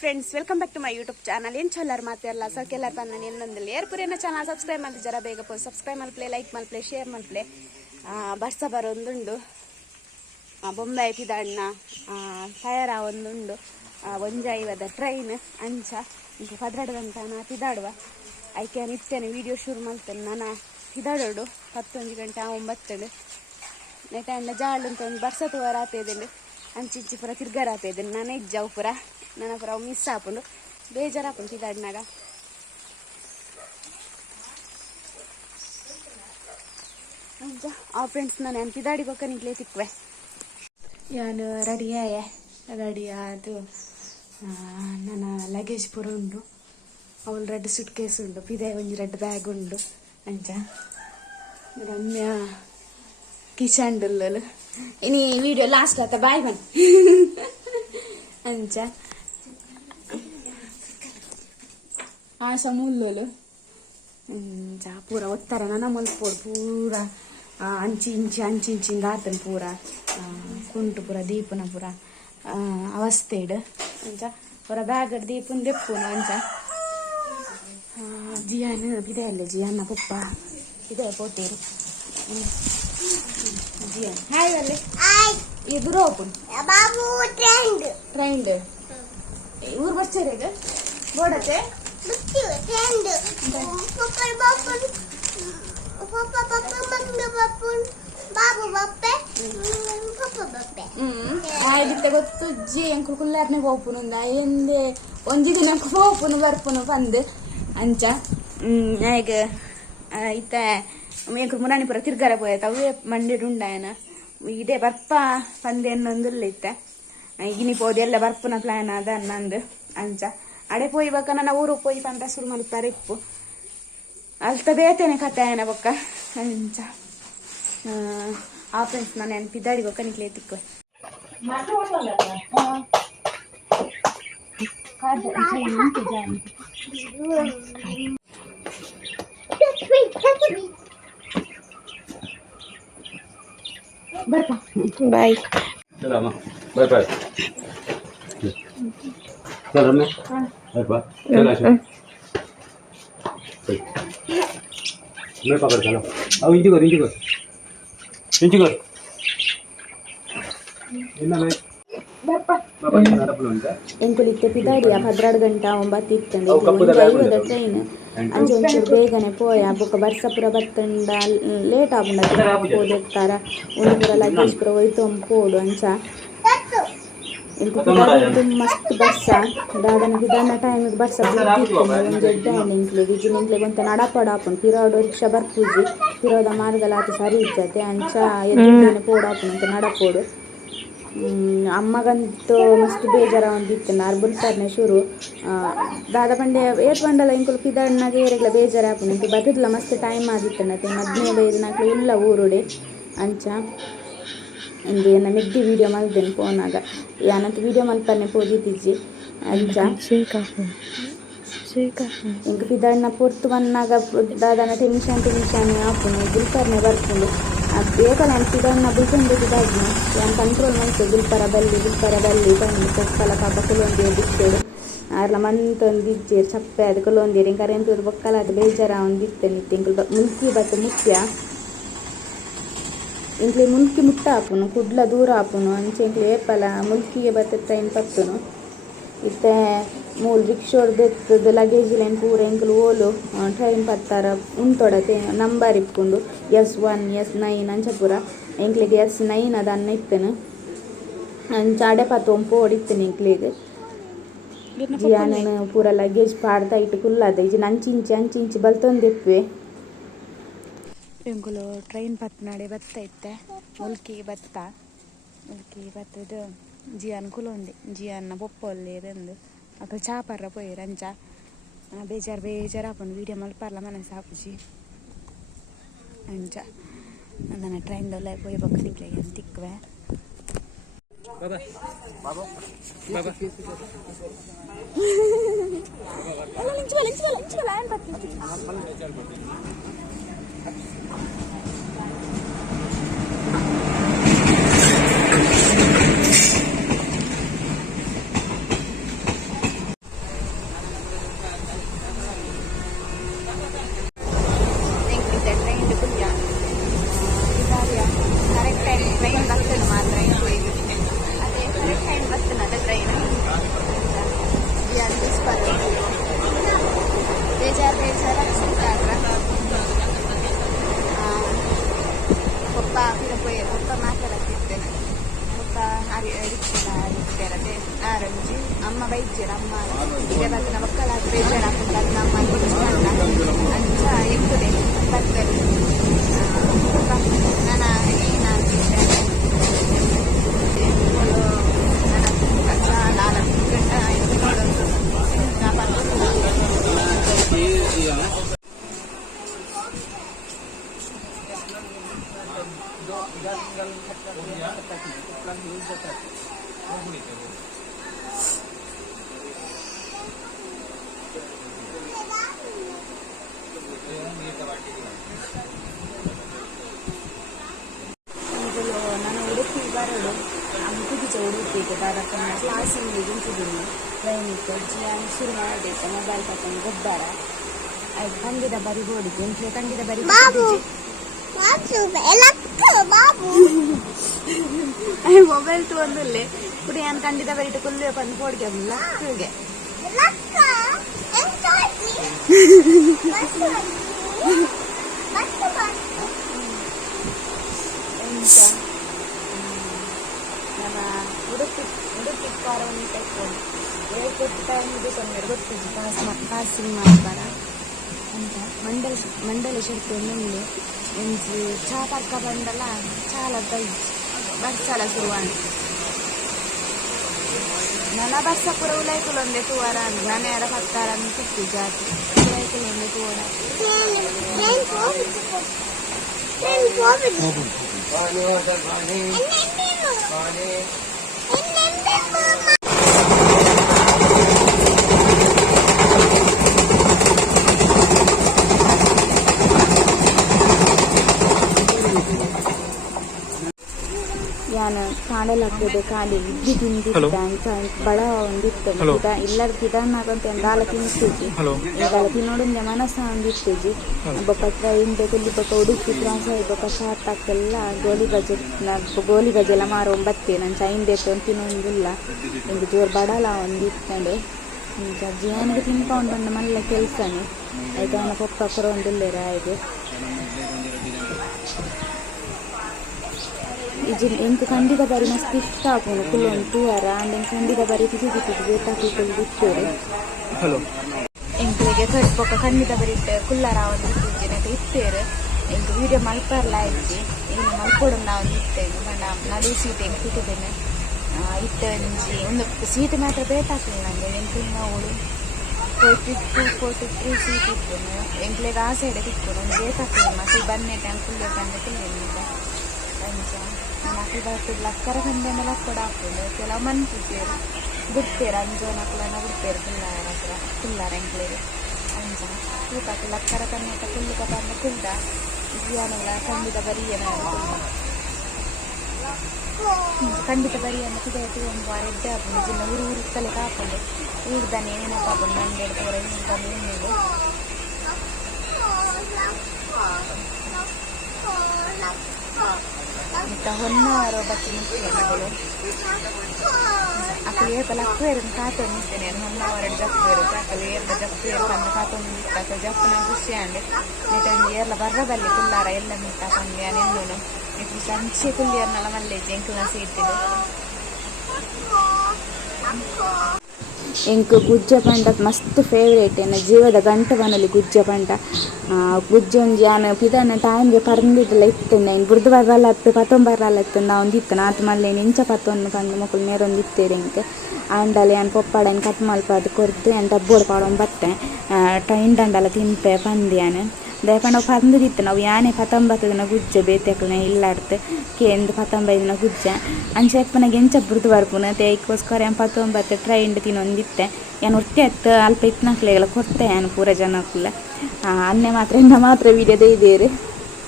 Friends, welcome back to my YouTube channel. ಏನು ಚೊಲ್ಲರ್ ಮಾತೆಲ್ಲ ಸರ್ಕೆಲ್ಲರ್ ಬಂದ ಇನ್ನೊಂದಲ್ಲಿ ಏರ್ಪುರಿನ ಚಾನಲ್ ಸಬ್ಸ್ಕ್ರೈಬ್ ಮಾಡಿ ಜರ ಬೇಗ ಪೋ ಸಬ್ಸ್ಕ್ರೈಬ್ ಮಲ್ಪ್ಲೆ ಲೈಕ್ ಮಲ್ಪ್ಲೆ ಶೇರ್ ಮಲ್ಪ್ಲೆ ಬರ್ಸ ಬರೋಂದುಂಡು ಬೊಂಬೆ ಪಿದಾಡ್ನ ತಯಾರ ಒಂದುಂಡು ಒಂಜಾಯಿವದ ಟ್ರೈನ್ ಅಂಚ ಇಂಕ 12 ಗಂಟೆ ನಾ ತಿದಾಡುವ ಐಕೆ ನಿತ್ಯನೆ ವಿಡಿಯೋ ಶುರು ಮಾಡ್ತೇನೆ. ನಾನು ತಿದಾಡೋಡು 11 ಗಂಟೆ 9 ನೆಟ ಅಂಡ ಜಾಳು ಅಂತ ಒಂದು ಬರ್ಸ ತೋರಾತೇದಿಲ್ಲ ಅಂಚಿಂಚಿ ಪುರ ತಿರ್ಗಾರಾತೇದಿಲ್ಲ. ನಾನು ಎಜ್ಜಾವು ಪುರ ನನ್ನ ಪುರ ಮಿಸ್ ಹಾಕೊಂಡು ಬೇಜಾರಾಪುಂಡು ತಿದಾಡಿನಾಗ. ಅಂಚ ಆ ಫ್ರೆಂಡ್ಸ್ ನಾನು ತಿದಾಡಿ ಬೊಕ್ಕ ನಿಗ್ಲೇ ತಿಕ್ವೆ. ನಾನು ರೆಡಿ ಆದು ನನ್ನ ಲಗೇಜ್ ಪೂರ ಉಂಡು. ಅವಳು ರೆಡ್ ಸುಟ್ ಕೇಸ್ ಉಂಡು, ಪಿದೆ ಒಂಜಿ ರೆಡ್ ಬ್ಯಾಗ್ ಉಂಡು. ಅಂಚ ರಮ್ಯ ಕಿಚಂಡುಲ್ಲಲು ಇನಿ ವಿಡಿಯೋ ಲಾಸ್ಟ್ ಆತ ಬಾಯ್ ಬನ್ ಅಂಚ ಮುಲ್ಲೋಲು ಅಂಚ ಪೂರ ಒತ್ತಾರೆ ನನ್ನ ಮಲ್ಪೋಡು ಪೂರ ಅಂಚಿಂಚಿಂದ ಆತನ ಪೂರ ಕುಂಟು ಪೂರ ದೀಪನ ಪೂರ ಅವಸ್ಥೆಡು ಅಂಚ ಪೂರ ಬ್ಯಾಗ್ ದೀಪನ ದೆಪ್ಪುನ ಅಂಚ ಜಿಯಾನ್ ಬಿದೆ ಅಲ್ಲೇ ಜಿಯನ್ನ ಪಪ್ಪ ಇದೆ ಪೋತೇರು ಜಿಯಾನ್ ಹಾಯ್ ಅಲ್ಲೇ ಇದು ರೋಪುನ್ ಟ್ರೈಂಡ್ ಊರು ಬರ್ಚೇರಿ ಇದು ಬೋಡತ್ತೆ ಆಯ್ದಿತ್ತೆ ಗೊತ್ತು ಜಿ ಅಂಕು ಕುಲ್ಲಾರ್ನೆ ಹೋಪುನು ಎಂದೆ ಒಂಜಿ ದಿನಕ್ಕೆ ಹೋಪುನು ಬರ್ಪುನು ಬಂದು ಅಂಚ ಈಗ ಇತ್ತ ಎಂಕು ಮುರಾಣಿ ಪುರ ತಿರ್ಗಾರ ಪೋಯತ ಅವೇ ಮಂಡ್ಯಡುಂಡಾಯನ ಇದೇ ಬರ್ಪ ಪಂದೆ ಅನ್ನೊಂದುಲ್ಲ ಇತ್ತೆ ಇನಿ ಪೋದು ಎಲ್ಲ ಬರ್ಪುನ ಪ್ಲಾನ್ ಅದ ನಂದು ಅಂಚ ಅಡೆ ಪೋಯಿ ಬಕ್ಕ ನನ್ನ ಊರು ಪೋಯಿ ಪಂಡ ಶುರು ಮಾಡ್ತಾರೆ ಇಪ್ಪು ಅಲ್ತ ಬೇತೇನೆ ಕತೆ ಆಯನ ಬೊಕ್ಕ ಅಂಚ ಆ ಫ್ರೆಂಡ್ಸ್ ನಾನು ನೆನಪಿದ್ದಾಡಿ ಬೊಕ್ಕ ನಿಕ್ಲೇ ತಿಕ್ಕುವೆ. ಬಾಯ್ ಬಾಯ್ ಬಾಯ್ मैं पकड़ चलो अब इंची कर ಎಂಕುಲಿತ್ತೆ ಪಿದಾಡಿಯ 12 ಗಂಟೆ 9 ಇತ್ತಂಡೆ ಐವದ ಟ್ರೈನ್ ಅಂಚೆ ಒಂಚೂರು ಬೇಗನೆ ಪೋಯ ಬೊಕ್ಕ ಬರ್ಸಪುರ ಬತ್ತಂಡ ಲೇಟ್ ಆಗುಂಡ ಪೋದೆತ್ತಾರ ಒಂದು ಪುರ ಲಗೇಜ್ ಪುರ ಒಯ್ತೊಂದು ಪೋಡು ಅಂಚ ಎಂಕು ಪಿದಾಡಿ ಮಸ್ತ್ ಬರ್ಸ ದಾದನ ಪಿದಾನ ಟೈಮಿಗೆ ಬರ್ಸ ಬುದ್ದಿತ್ತಂಡೆ ಒಂದು ಎಡ್ಡಾಯನ ಎಂಕ್ಲೆ ವಿಜಿ ಎಂಕ್ಲೆ ಬಂತ ನಡಪಡಾಪುಂಡು ಪಿರಾಡು ರಿಕ್ಷಾ ಬರ್ಪುಜಿ ಪಿರೋದ ಮಾರ್ಗಲಾತ ಸರಿ ಇದ್ದತೆ ಅಂಚ ಎದ್ದಿದ್ದೇನೆ ಪೋಡಾಪುಂಡು ಅಂತ ನಡಪೋಡು. ಅಮ್ಮಗಂತೂ ಮಸ್ತ್ ಬೇಜಾರ ಒಂದಿತ್ತು ಅರ್ಬುಲ್ ಸರ್ನೆ ಶುರು ದಾದ ಪಂಡೆ ಏಟ್ ಪಂಡಲ ಇಂಕುಲು ಪಿದಾಡ್ನಾಗ ಏರೆಗ್ಲ ಬೇಜಾರ ಹಾಪುಂಡು ಇಂಕು ಬದುದ್ಲ ಮಸ್ತ್ ಟೈಮ್ ಆದಿತ್ತನತೆ 15 ನಾಲ್ಕು ಇಲ್ಲ ಊರುಡೆ ಅಂಚ ಇಂದು ಏನ ಮೆಗ್ದಿ ವೀಡಿಯೋ ಮಲ್ದೇನೆ ಫೋನಾಗ ಯಾನಂತ ವೀಡಿಯೋ ಮಲ್ಪನೆ ಪೋದಿತ್ತಿಜ್ಜಿ ಅಂಚ ಇಂಕ ಪಿದಾಡ್ನ ಪೊರ್ತು ಬನ್ನಾಗ ದಾದನ ಟೆನ್ಷನ್ ಆಪುನು ಗುಲ್ಪರ್ನೆ ಬರ್ಪುಂಡು ಬೇಗ ನಾನು ಪಿದಾಡ್ನ ಬುಲ್ಪಂಡು ಪಿದಾಡ್ನ ನಾನು ಕಂಟ್ರೋಲ್ ಮಾಡ್ತೆ ಗುಲ್ಪರ ಬಲ್ಲಿ ತಂದು ಕೊಕ್ಕಲ ಪಾಪ ಕೆಲವೊಂದು ಬಿಟ್ಟೇಡು ಆರ್ಲ ಮಂತೊಂದು ಇಜ್ಜೇರು ಚಪ್ಪೆ ಅದು ಕೆಲವೊಂದೇರು ಇಂಕ ಎಂತೂರು ಬೊಕ್ಕಲ ಅದು ಬೇಜಾರ ಒಂದಿತ್ತೆ ನಿತ್ಯ ಇಂಕಲು ಮುಲ್ಕಿ ಬತ್ತು ಮುಖ್ಯ ಇಂಕ್ಲೆ ಮುಲ್ಕಿ ಮುಟ್ಟ ಹಾಪುನು ಕುಡ್ಲ ದೂರ ಹಾಪುನು ಅಂಚೆ ಇಂಕ್ಲೆ ಏಪಲ ಮುಲ್ಕಿಗೆ ಬತ್ತ ಟ್ರೈನ್ ಪತ್ತುನು ಇತ್ತೆ ಮೂಲು ರಿಕ್ಷೋರ್ದೆತ್ತದು ಲಗೇಜ್ ಲೈನ್ ಪೂರ ಎಂಕಲು ಓಲು ಟ್ರೈನ್ ಪತ್ತಾರ ಉಂಟೊಡತೆ ನಂಬರ್ ಇಪ್ಪುಂಡು S1 S9 ಅಂಚ ಪೂರ ಎಂಕ್ಲೆಗೆ S9 ಅದು ಅನ್ನ ಇತ್ತನು ಅಂಚ ಅಡೆ ಪತ್ತು ಪೋಡಿತ್ತೇನೆ ಎಂಕ್ಲೆಗೆ ಜಿಯಾನನು ಪೂರ ಲಗೇಜ್ ಪಾಡ್ತಾ ಇಟ್ಟು ಕುಲ್ಲದ ಇದು ಅಂಚಿಂಚಿ ಬಲ್ತೊಂದೆಪ್ಪೆ ಎಂಕುಲು ಟ್ರೈನ್ ಪತ್ನಾಡೆ ಬತ್ತ ಇತ್ತೆ ಮುಲ್ಕಿಗೆ ಬತ್ತದು ಜಿಯಾನ್ ಕುಲೊಂದೆ ಜಿಯಾನ್ನ ಬೊಪ್ಪೊಲ್ಲೇದಂದು ಅಕ್ಕ ಚಾಪರ್ರ ಪೋಯಿರು ಅಂಚ ಬೇಜಾರು ಹಾಕೊಂಡು ವೀಡಿಯೋ ಮಲ್ಪರ್ಲ ಮನಸ್ಸು ಹಾಪುಜಿ ಅಂಚ ನನ್ನ ಟ್ರೈನ್ದಲ್ಲ ಪೋಯಿ ಬೊಕ್ಕ ನಿಕ್ಲೆಗೆ ತಿಕ್ಕುವೆ. ಅದಕ್ಕೆ ಕ್ಲಾಸಿಂದ ನಿಂತಿದ್ದೀನಿ ಟ್ರೈನಿಗೆ ಜಿಯಾನ್ ಶುರು ಮಾಡಿದ್ದೆ ಮೊಬೈಲ್ ತಗೊಂಡು ಗೊಬ್ಬರ ಅದು ಕಂಡಿದ ಬರಿ ಬೋಡಿಗೆ ಎಂಟ್ಲೆ ಕಂಡಿದ ಬರಿ ಮೊಬೈಲ್ ತೊಗೊಂಡಲ್ಲೇ ಪುಡಿ ನಾನು ಕಂಡಿದ ಬರಿಟ್ಟು ಕುಲ್ಲೆ ಬಂದು ಬೋಡಿಗೆ ಲಕ್ಕಿಗೆ ನಮ್ಮ ಉಡುಪಿ ಕಾರವನ್ನು ತೆಕ್ಕೊಂಡು ಏರ್ಪೋರ್ಟ್ ಇದು ತೊಂದರೆ ಗೊತ್ತಿದ್ದು ಕಾಸಿನ ಮಾಡ್ಬಾರ ಅಂತ ಮಂಡಲ ಶಕ್ತಿ ಮುಂದೆ ಎಂಜಿ ಚಾ ಪಕ್ಕ ಬಂದಲ್ಲ ಚಾಲ ಬರ್ಚಾಲ ಶುರುವಾಂಡ್ ನನ್ನ ಬರ್ಸ ಪೂರ ಉಲೈಕುಲು ಒಂದೇ ತೂವಾರ ಅಂದ್ ನಾನು ಯಾರ ಪತ್ತಾರ ಅಂತ ಸಿಕ್ತಿ ಜಾತಿ ಉಲೈಕುಲು ಒಂದೇ ತೂವಾರ ನಾನು ಕಾಡಲಾಗ್ತದೆ ಕಾಲಿ ಇದ್ದಿ ತಿಂದಿದ್ದ ಬಡ ಒಂದಿತ್ತು ಇಲ್ಲದ ಕಿದನ್ನಾಗಂತ ಎಂದಾಲ ತಿನ್ನಿಸ್ತಿದ್ದಿ ಎಂದಾಲ ತಿನ್ನೋಡಿಂದ ಮನಸ್ಸ ಒಂದಿರ್ತೇಜಿ ಬೊಕ್ಕ ಟ್ರೈನ್ದೆ ಕುಲ್ಲಿ ಬೊಕ್ಕ ಉಡುಪಿ ಕ್ರಾಸ ಬೊಕ್ಕ ಶಾರ್ಟಾಕೆಲ್ಲ ಗೋಲಿ ಬಜೆ ಎಲ್ಲ ಮಾರೋ ಬತ್ತೆ ನಾನು ಚೈನ್ದೆ ಒಂದು ತಿನ್ನೊಂದಿಲ್ಲ ಎಂದು ಜೋರು ಬಡಲ ಒಂದಿತ್ತಂಡು ಈಗ ಜಿಯಾನಿಗೆ ತಿನ್ಕೊಂಡು ಬಂದ ಮಲ್ಲ ಕೆಲಸನೇ ಆಯ್ತು ಅವನ ಪಪ್ಪ ಕೊರೊಂದಿಲ್ಲ ರಾಯಿಗೆ ಎಂಕ್ ಖಂಡಿತ ಬಾರಿ ಮಸ್ತ್ ಇಷ್ಟ ಆಪುನು ಕುಲ್ಲೊಂದು ತೂವರ ಅಂಡ್ ಖಂಡಿತ ಬಾರಿ ತಿಗಿ ಬೇತಾಕಿಕೊಂಡು ಬಿತ್ತೇರು ಎಂಕ್ಲೆಗೆ ಕಡ್ಪೊಕ್ಕ ಖಂಡಿತ ಬರಿ ಕುಲ್ಲರ ಒಂದು ಇತ್ತೇರು ಎಂಕ್ ವೀಡಿಯೋ ಮಲ್ಪರ್ಲ ಇದ್ದಿ ಏನು ಮಲ್ಕೊಡು ನಾವು ಇತ್ತೇನು ಬಣ್ಣ ನಡು ಸೀಟ್ ಹೆಂಗೆ ತಿಟ್ಟಿದ್ದೇನೆ ಇತ್ತಂಜಿ ಒಂದು ಸೀಟ್ ಮಾತ್ರ ಬೇತಾಕಲಿಲ್ಲ ನನಗೆ ಎಂಕ್ಲಿನ ಅವಳು 42-43 ಸೀಟ್ ಇತ್ತೇನು ಎಂಕ್ಲೆಗೆ ಆ ಸೈಡೆ ತಿಕ್ಕೊಂಡು ಒಂದು ಬೇತಾಕಲಿಲ್ಲ ಮತ್ತೆ ಬನ್ನೆ ಟ್ಯಾಂಕ್ ಕುಲ್ಲ ಕಂಡಕ್ಕಿಲ್ಲ ಪಂಚ ನಾಲ್ಕು ಬರ್ತಿದ್ದು ಲಕ್ಕರ ಕಂಡೆ ಮೇಲೆ ಕೊಡ ಹಾಕ್ಕೊಂಡು ಕೆಲವು ಮನ್ಪಿದ್ದೇರು ಬಿಡ್ತೇರು ಅಂಜೋನಕ್ಲನ ಬಿಡ್ತೇರು ಕುಲ್ಲಾರ ಹತ್ರ ಕುಲ್ಲಾರ ಎಂಕ್ಲೆಗೆ ಅಂಜ ತೂಕಕ್ಕೆ ಲಕ್ಕರ ಕನ್ನೆಟ ಕುಲ್ಲುಕ ಬಂದ ಕುಲ್ದ ಜಿಯಾನೆಲ್ಲ ಖಂಡಿತ ಬರಿಯನ ಖಂಡಿತ ಬರಿಯನ್ನು ಕುದಿಯಕ್ಕೆ ಒಂದು ವಾರ ಎಡ್ಡೆ ಹಾಕೊಂಡು ಜಿನ್ನ ಊರು ತಲೆ ಹಾಕೊಂಡು ಊರ್ದಾನೆ ಏನಪ್ಪ ಹಾಕೊಂಡು ಮಂಡೆ ಪೂರ ಹಿಂಗೆ ಬಂದು ಏನಿದೆ ಮತ್ತು ಹೊನ್ನಾರು ಬಟ್ಟೆ ನಿಂತೇನೆ ಅಕ್ಕಲು ಏರ್ಪಲ್ಲ ಅಕ್ಕವೇರು ಕಾತು ನಿಂತೇನೆ ಹೊನ್ನಾವರ ಜಪ್ಪೇರು ಅಕ್ಕಲು ಏರ್ದ ಜಪ್ಪೇರು ಬಂದು ಕಾತು ನಿಂತ ಜಪ್ಪನ ಖುಷಿ ಅಂಡೆ ಮಿಟ ಏರ್ಲ ಬರ್ರದಲ್ಲಿ ಕುಲ್ಲಾರ ಎಲ್ಲ ಮಿಟ್ಟ ಪಂದ್ಯ ನೆಂದು ఇప్పుడు సంచి కుల్లియర్ నలమల్లే జంకున సీటిలు ಎಂಕ್ ಗುಜ್ಜ ಪಂಡ ಮಸ್ತ್ ಫೇವ್ರೇಟ್ ಏನ ಜೀವದ ಗಂಟೆ ಬನಲಿ ಗುಜ್ಜ ಪಂಡ ಗುಜ್ಜ ಒಂಜಿ ಆನ ಪಿದಾನ ಟೈಮ್ಗೆ ಪರ್ಂದಿದ್ದಲ್ಲ ಇತ್ತೇನೆ ಇನ್ನು ಬುರ್ದು ಬರಲ್ಲ ಹತ್ತು ಪತ್ತೊಂಬರಲ್ಲ ಇತ್ತು ನಾ ಒಂದಿತ್ತು ನಾತು ಮಲ್ಲೆ ಇಂಚ ಪತ್ತೊಂದು ಕಂಡು ಮಕ್ಕಳು ನೇರೊಂದು ಇತ್ತೇರಿ ಇಂಕ್ ಆಂಡಲ್ಲಿ ಏನು ಪೊಪ್ಪಾಡನ್ ಕಟ್ ಮಲ್ಪ ಅದು ಕೊರ್ದು ಏನು ಡಬ್ಬೋಡು ಪಾಡೊಂದು ಬತ್ತೆ ಟ್ರೈನ್ ದಂಡಲ್ಲ ತಿಂಪೆ ಪಂದ್ಯಾನೆ ದಯಪಂಡ ಪಂದಿತ್ತು ನಾವು ಯಾನೆ 19 ದಿನ ಗುಜ್ಜ ಬೇತೆಕ್ಲನೆ ಇಲ್ಲಾಡ್ತು ಕೇಂದು 15 ದಿನ ಗುಜ್ಜ ಅಂಚೆಪ್ಪನಾಗ ಎಂಚ ಬುರ್ದು ಬರ್ಪುನ ತೇಗೋಸ್ಕರ 19 ಟ್ರೈನ್ ತಿನ್ನೊಂದಿತ್ತೆ ಏನು ಹೊಟ್ಟೆ ಹತ್ತು ಅಲ್ಪ ಇತ್ನಾಕ್ಲೆಗೆಲ್ಲ ಕೊಡ್ತೆ ಏನು ಪೂರ ಜನಕ್ಕಲ್ಲ ಅನ್ನೆ ಮಾತ್ರ ಎಂಡ ಮಾತ್ರ ವೀಡಿಯೋದೇ ಇದೇರು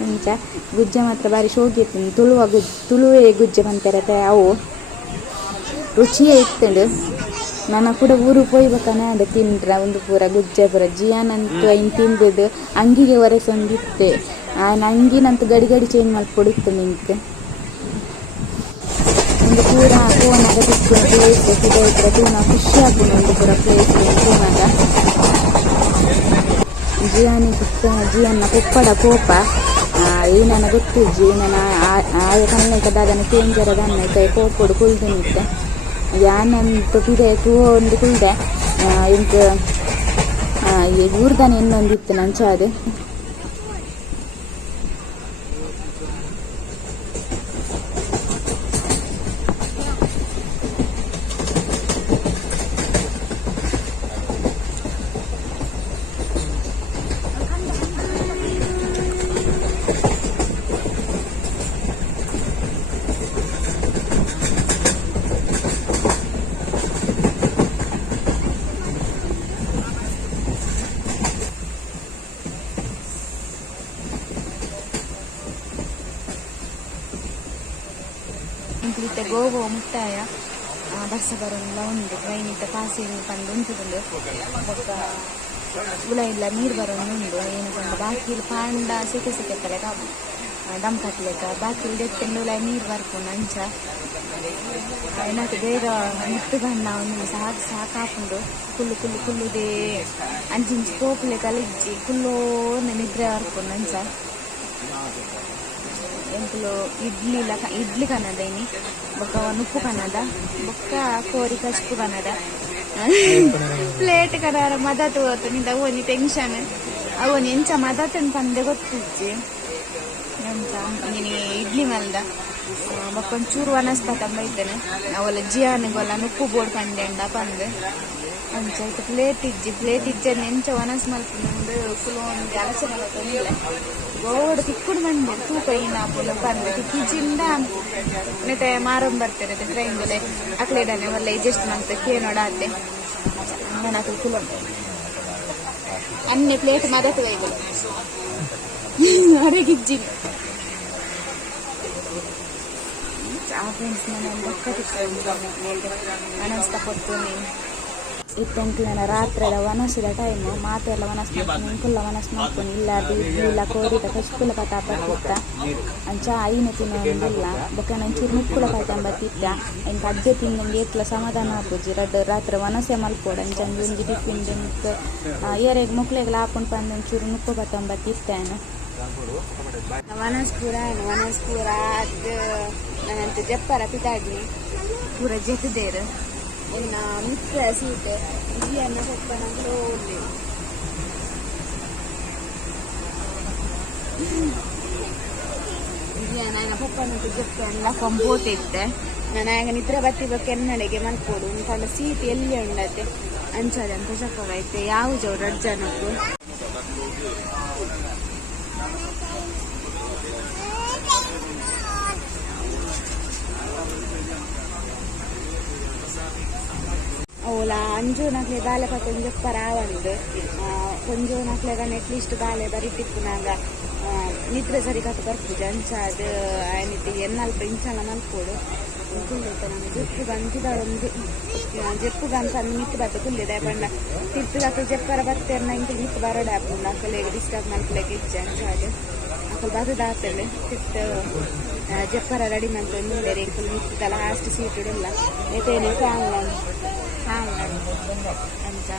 ಅಂಚ ಗುಜ್ಜ ಮಾತ್ರ ಭಾರಿ ಶೋಕಿ ಇತ್ತು ತುಳುವೆ ಗುಜ್ಜ ಬಂತಾರೆ ಅವು ರುಚಿಯೇ ಇತ್ತಂಡು ನನ್ನ ಕೂಡ ಊರು ಹೋಯ್ಬೇಕನೆ ಅದು ತಿಂಡ್ರ ಒಂದು ಪೂರ ಗುಜ್ಜ ಪೂರ ಜಿಯಾನಂತೂ ಐನು ತಿಂಬುದು ಅಂಗಿಗೆ ಒರೆಸೊಂದಿತ್ತೆ ಅಂಗಿನಂತೂ ಗಡಿ ಚೇಂಜ್ ಮಾಡ್ಕೊಡಿತ್ತು ನಿಂತು ಒಂದು ಪೂರ ಫೋನಾಗ ತಿಕ್ಕೊಂಡು ಪ್ಲೇಸ್ ಸಿಗೈತ್ರ ತೂನ ಖುಷಿ ಆಗ್ಬೋದು ಒಂದು ಪೂರ ಪ್ಲೇಸ್ ತೂನಾಗ ಜಿಯನ್ನ ಪುಪ್ಪಡ ಕೋಪ ಏನನ್ನ ಗೊತ್ತಿಜ್ಜಿ ನನ್ನ ಆಯ ಕಣ್ಣೈಕ ದಾದನ ಚೇಂಜರ ದನ್ನ ಕೈ ಕೋಪಡು ಕುಲ್ದು ನಿಂತೆ ಯಾನಂತ ಪಿದೆ ತೂ ಒಂದು ಕುಲ್ದೆ ಇಂಕ ಊರ್ದಾನೆ ಇನ್ನೊಂದಿತ್ತು ನಂಚ ಅದು ಇಂಕ್ಲಿತ್ತೆ ಗೋಗೋ ಮುಟ್ಟಾಯ ಬಸ್ಸ ಬರೋಲ್ಲ ಉಂಡು ಟ್ರೈನ್ ಇತ್ತ ಪಾಸಿಂಗ್ ಪಂಡು ಉಂಟುದುಂಡು ಬೊಕ್ಕ ಉಲ ಇಲ್ಲ ನೀರು ಬರೋನು ಉಂಡು ಏನು ಪಂಡು ಬಾಕಿಲ್ ಪಾಂಡ ಸೆಕೆ ಸೆಕೆತ್ತಲೆ ದಮ್ ಕಟ್ಲೆಕ್ಕ ಬಾಕಿಲ್ ದೆತ್ತಂಡು ಉಲ ನೀರು ಬರ್ಕೊಂಡು ಅಂಚ ಏನಾಯ್ತು ಬೇರೆ ಮುತ್ತು ಬಣ್ಣ ಒಂದು ಸಾಕಾಪುಂಡು ಕುಲ್ಲು ಕುಲ್ಲು ಕುಲ್ಲುದೇ ಅಂಚಿಂಚು ತೋಪುಲೆ ಕಲಿಜ್ಜಿ ಕುಲ್ಲೋ ನಿದ್ರೆ ಬರ್ಕೊಂಡು ಅಂಚ ಎಂಕುಲು ಇಡ್ಲಿ ಕನ್ನದ ಇನಿ ಬೊಕ್ಕ ಉಪ್ಪು ಕನ್ನದ ಬೊಕ್ಕ ಕೋರಿ ಕಸ್ಪು ಕನ್ನದ ಪ್ಲೇಟ್ ಕರಾರ ಮದತ್ ಹೋತು ನಿಂದ ಅವನಿ ಟೆನ್ಷನ್ ಅವನಿ ಎಂಚ ಮದತನ್ ಪಂದೆ ಗೊತ್ತಿಜ್ಜಿ ಎಂಚ ನೀನು ಇಡ್ಲಿ ಮಲ್ದ ಬೊಕ್ಕ ಒಂಚೂರು ವನಸ್ಪತಂಬ ಇದ್ದೇನೆ ಅವಲ್ಲ ಜಿಯಾನಿಗೊಲ್ಲ ಉಪ್ಪು ಬೋರ್ಡ್ ಪಂಡೆಂಡ ಪಂದು ಅಂಚ ಆಯ್ತು ಪ್ಲೇಟ್ ಇಜ್ಜಿ ಎಂಚ ವನಸ್ ಮಲ್ಪುಂಡು ಕುಲು ಒಂದು ಅಲಸನ ತೊಂದಿಲ್ಲ ಗೋಡ್ ತಿಕ್ಕುಡು ಮಂಡೆ ತೂಕ ಏನಾಪುಲ ಬಂದು ತಿಕ್ಕಿಜಿಂದ ಮತ್ತೆ ಮಾರಂ ಬರ್ತಾರೆ ಟ್ರೈನ್ಲೆ ಅಕ್ಲೇಡನೆ ಒಳ್ಳೆ ಅಡ್ಜಸ್ಟ್ ಮಾಡ್ತೆ ಕೇನೋಡಾತೆ ಹಂಗನ ಕುಲು ಅನ್ನೆ ಪ್ಲೇಟ್ ಮದತ್ತು ಬೈಗಳು ಅಡಗಿಜ್ಜಿನ ಫ್ರೆಂಡ್ಸ್ ನಾನು ಬೊಕ್ಕ ತಿಕ್ಕೊಂಡು ಮನಸ್ತ ಕೊಟ್ಟು ಇತ್ತಂಕ್ಲನ ರಾತ್ರಿದ ವನಸಿದ ಟೈಮು ಮಾತೆಲ್ಲ ವನಸ್ ಮಾಡ್ಕೊಂಡು ಇಂಕುಲ್ಲ ವನಸ್ ಮಾಡ್ಕೊಂಡು ಇಲ್ಲ ಇಲ್ಲ ಕೋರಿದ ಕಚ್ಕುಲ ಪತಾಪತ್ತಿತ್ತ ಅಂಚ ಐನು ತಿನ್ನೋದಿಲ್ಲ ಬೊಕ್ಕ ನಂಚೂರು ಮುಕ್ಕುಳ ಪತಾಂಬತ್ತಿತ್ತ ಇಂಕ ಅಡ್ಡೆ ತಿನ್ನಂಗೆ ಏತ್ಲ ಸಮಾಧಾನ ಆಪುಜಿ ರಾತ್ರಿ ವನಸೆ ಮಲ್ಪೋಡು ಅಂಚಂದು ಒಂಜಿ ಟಿಫಿನ್ ಮಿಕ್ಕ ಏರೆಗ್ ಮುಕ್ಳೆಗ್ಲ ಹಾಕೊಂಡು ಬಂದು ಒಂಚೂರು ಮುಕ್ಕು ಪತಾಂಬತ್ತಿತ್ತೇನು ವನಸ್ ಪೂರ ಅದು ನಾನಂತ ಜಪ್ಪರ ಪಿತಾಡ್ನಿ ಪೂರ ಜೆತ್ತದೇರು ಇನ್ನ ಮಿತ್ರ ಸೀಟೆ ಇಡ್ಲಿಯನ್ನ ಸೊಪ್ಪನ ಒಳ್ಳೆ ಇಡ್ಲಿಯನ್ನ ಪಪ್ಪನಂತ ಜಪ್ಪೆ ಎಲ್ಲ ಕೊಂಬೋತಿದ್ದೆ ನಾನು ಆಗ ನಿದ್ರೆ ಬತ್ತಿದ ಕೆನ್ನಡೆಗೆ ಮಲ್ಕೊಡು ಉಂಟಲ್ಲ ಸೀಟ್ ಎಲ್ಲಿ ಉಂಡತ್ತೆ ಅಂಚದಂತ ಚಪ್ಪಗೈತೆ ಯಾವ ಜೋಡು ಅಜ್ಜನಕ್ಕೂ ಅವಳ ಅಂಜೂನಕ್ಲೆ ಬಾಲೆ ಪತ್ತೊಂದು ಜಪ್ಪರ ಆವಂದು ಕೊಂಜೋನಕ್ಲೆಗ ಅಟ್ಲೀಸ್ಟ್ ಬಾಲೆ ಬರಿತಿಪ್ಪುನಾಗ ನಿದ್ರೆ ಸರಿ ಕತ್ತು ಬರ್ತಿದ್ದೆ ಅಂಚ ಅದು ಆಯ್ನಿಟ್ಟು ಎನ್ನಲ್ಪ ಇಂಚಲ ಮಲ್ಪೋಡು ಕುಲ್ಲಿದ್ದೆ ನಾನು ಜಪ್ಪು ಗಂಜಿದೊಂದು ಜಪ್ಪು ಗಂಜ ಮಿತ್ತು ಬತ್ತು ಕುಲ್ಲಿದೆ ಬಣ್ಣ ತಿರ್ಪಿಗತ್ತು ಜಪ್ಪರ ಬರ್ತೇನೆ ಇಂಕ ಮಿತ್ತು ಬರೋಡೆ ಹಾಕೊಂಡು ಅಕ್ಕಲೆಗೆ ಡಿಸ್ಟರ್ಬ್ ಮಲ್ಪಲೆಗೆ ಇಚ್ಛೆ ಅಂಚ ಅದು ಅಕ್ಕಲು ಬರೋದಾಗ್ತದೆ ತಿಟ್ಟು ಜಪ್ಪರ ರೆಡಿ ಮಾಡ್ಕೊಂಡು ಮುಂದೆ ರೇಕಲ್ ಮಿತ್ತಲ್ಲ ಲಾಸ್ಟ್ ಸೀಟ್ ಇಡಲ್ಲ ಏತೇನೆ ಫ್ಯಾನ್ ಅಂಚ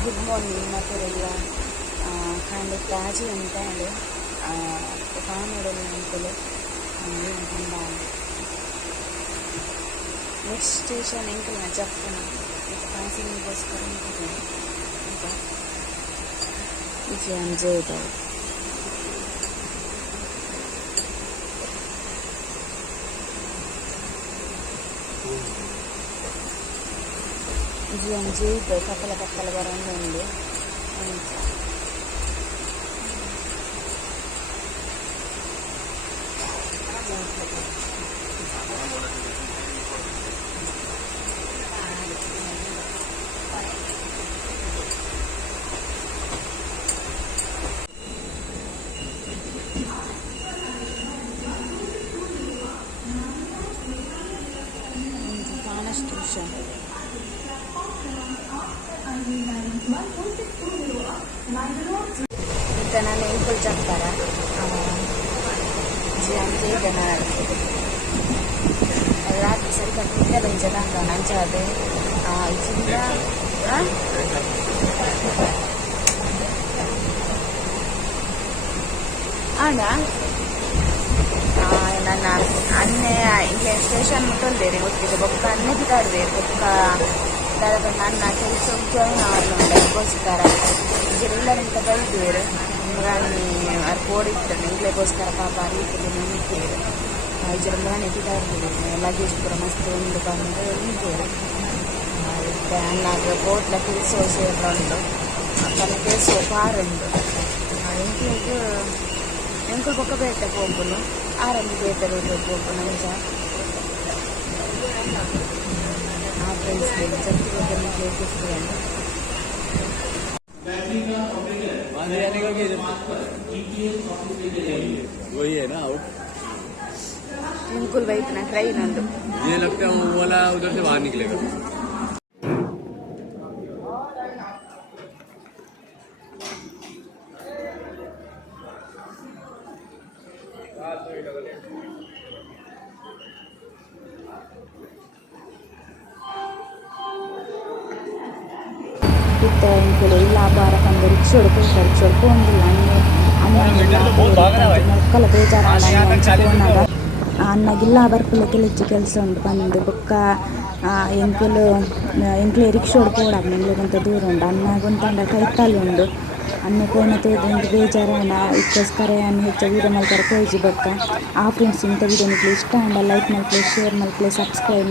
ಗುಡ್ ಮಾರ್ನಿಂಗ್ ಮಕ್ಕಳೆಲ್ಲ ಖಂಡಿತ ಆಜಿ ಅಂತಾಂಡು ಕಾನೂರಲ್ಲಿ ಅಂಕಲು ನೆಕ್ಸ್ಟ್ ಸ್ಟೇಷನ್ ಎಂಕಲ್ನ ಜಪ್ಪನ ಪಾಸಿಂಗ್ಗೋಸ್ಕರ ಅಂತ ವಿಜಯ ಅಂಜೇದಾವೆ ವಿಜಯ ಕಪ್ಪಲ ಬರೋದು ಕಾಣಷ್ಟು ಈಗ ನಾನು ಎಂಕುಲ್ ಚಪ್ಪಾರ ಅಂತೆ ಜನ ರಾತ್ರಿ ಸ್ವಲ್ಪ ನಿದ್ದೆ ಬಂಚದ ಅಂತ ನಂಚದೆ ಇದರಿಂದ ಆಗ ನನ್ನ ಅನ್ನೆ ಇಲ್ಲಿ ಸ್ಟೇಷನ್ ಮುಟ್ಟಲ್ದೇರಿ ಗೊತ್ತಿದೆ ಬೊಕ್ಕ ಅನ್ನೆ ಬಿದ್ದಾಡ್ದೇರಿ ಬೊಕ್ಕ ದಾದಾಪಂಡ ಅನ್ನ ಕೆಲಸ ಜಾಯಿನ್ ಅದಕ್ಕೋಸ್ಕರ ಎಲ್ಲರಿಂದ ಬೈದೇರು ರಾಣಿ ಅವ್ರು ಕೋಡಿತ್ತು ಇಂಗ್ಲೆಗೋಸ್ಕರ ಪಾಪ ರೀತಿಯಲ್ಲಿ ನಿಂತಿರು ಇದ್ರ ಮನೆ ಇದಾಗ್ತದೆ ಲಗೇಜ್ ಪೂರ ಮಸ್ತ್ ಒಂದು ಬಂದು ಉಂಟು ಅನ್ನಾಗ ಬೋಟ್ಲ ಕೆಲಸ ಸೇರ್ಲ ಉಂಟು ತನ್ನ ಕೆಲಸ ಪಾರುಂಡು ಎಂಕ್ಲಿಗೆ ಎಂಕುಲು ಪಕ್ಕ ಬೇಟ ಪೋಪುನು ಆರಂಭ ಬೇತರು ಪೋಪುನು ನಿಜ ಆ ಫ್ರೆಂಡ್ಸ್ ಜಲ್ದಿ ಹೋಗಿ वही है ना अंकुल भाई इतना ट्रेन उंटु ये लगता है वो वाला उधर से बाहर निकलेगा ಇತ್ತೆ ಇಂಕುಲು ಇಲ್ಲ ಬಾರ ಕಂಡು ರಿಕ್ಷಾ ಹೊಡ್ಕೊಂಡಿಲ್ಲ ಮಕ್ಕಳ ಬೇಜಾರಾಗ ಅನ್ನಗಿಲ್ಲ ಬರ್ಪುಲ ಕೆಲಸ ಕೆಲಸ ಉಂಟು ಬಂದು ಬೊಕ್ಕ ಎಂಕ್ಲೆ ರಿಕ್ಷಾ ಹೊಡ್ಕೋಡಾಗ ಎಂಕ್ಲೆಗಂತ ದೂರ ಉಂಡು ಅನ್ನಗೊಂತಂಡ ಕೈತಾಲು ಉಂಡು ಅನ್ನ ಕೋಣ ತೋದು ಬೇಜಾರಾನ ಇಕ್ಕೋಸ್ಕರ ಅನ್ನ ಹೆಚ್ಚು ವೀಡಿಯೋ ಮಲ್ಪರ ಕೋಯ್ಜಿ ಬೊಕ್ಕ ಆ ಫ್ರೆಂಡ್ಸ್ ಇಂಥ ವೀಡಿಯೋ ನಿಮಗೆ ಇಷ್ಟ ಅಂಡ ಲೈಕ್ ಮಲ್ಪಲೆ ಶೇರ್ ಮಲ್ಪಲೆ ಸಬ್ಸ್ಕ್ರೈಬ್